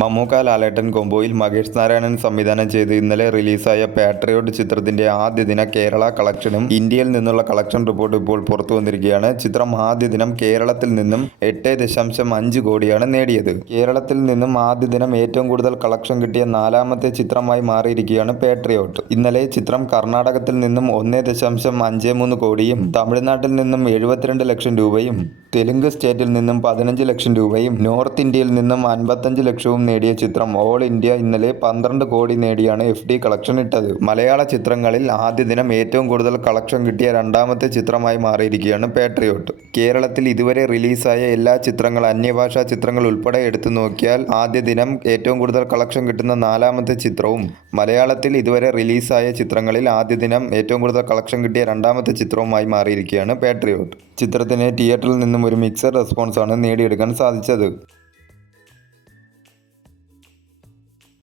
മമ്മൂക്ക ലാലേട്ടൻ കോംബോയിൽ മഹേഷ് നാരായണൻ സംവിധാനം ചെയ്ത് ഇന്നലെ റിലീസായ പാട്രിയോട്ട് ചിത്രത്തിന്റെ ആദ്യ ദിന കേരള കളക്ഷനും ഇന്ത്യയിൽ നിന്നുള്ള കളക്ഷൻ റിപ്പോർട്ട് ഇപ്പോൾ പുറത്തു വന്നിരിക്കുകയാണ്. ചിത്രം ആദ്യ ദിനം കേരളത്തിൽ നിന്നും 8.5 കോടിയാണ് നേടിയത്. കേരളത്തിൽ നിന്നും ആദ്യ ദിനം ഏറ്റവും കൂടുതൽ കളക്ഷൻ കിട്ടിയ നാലാമത്തെ ചിത്രമായി മാറിയിരിക്കുകയാണ് പാട്രിയോട്ട്. ഇന്നലെ ചിത്രം കർണാടകത്തിൽ നിന്നും 1.53 കോടിയും തമിഴ്നാട്ടിൽ നിന്നും 72 ലക്ഷം രൂപയും തെലുങ്ക് സ്റ്റേറ്റിൽ നിന്നും 15 ലക്ഷം രൂപയും നോർത്ത് ഇന്ത്യയിൽ നിന്നും 55 ലക്ഷവും നേടിയ ചിത്രം ഓൾ ഇന്ത്യ ഇന്നലെ 12 കോടി നേടിയാണ് FD കളക്ഷൻ ഇട്ടത്. മലയാള ചിത്രങ്ങളിൽ ആദ്യ ദിനം ഏറ്റവും കൂടുതൽ കളക്ഷൻ കിട്ടിയ രണ്ടാമത്തെ ചിത്രമായി മാറിയിരിക്കുകയാണ് പാട്രിയോട്ട്. കേരളത്തിൽ ഇതുവരെ റിലീസായ എല്ലാ ചിത്രങ്ങൾ അന്യഭാഷാ ചിത്രങ്ങൾ ഉൾപ്പെടെ എടുത്തു നോക്കിയാൽ ആദ്യ ദിനം ഏറ്റവും കൂടുതൽ കളക്ഷൻ കിട്ടുന്ന നാലാമത്തെ ചിത്രവും മലയാളത്തിൽ ഇതുവരെ റിലീസായ ചിത്രങ്ങളിൽ ആദ്യ ദിനം ഏറ്റവും കൂടുതൽ കളക്ഷൻ കിട്ടിയ രണ്ടാമത്തെ ചിത്രവുമായി മാറിയിരിക്കുകയാണ് പാട്രിയോട്ട്. ചിത്രത്തിന് തിയേറ്ററിൽ നിന്നും ഒരു മിക്സഡ് റെസ്പോൺസാണ് നേടിയെടുക്കാൻ സാധിച്ചത്.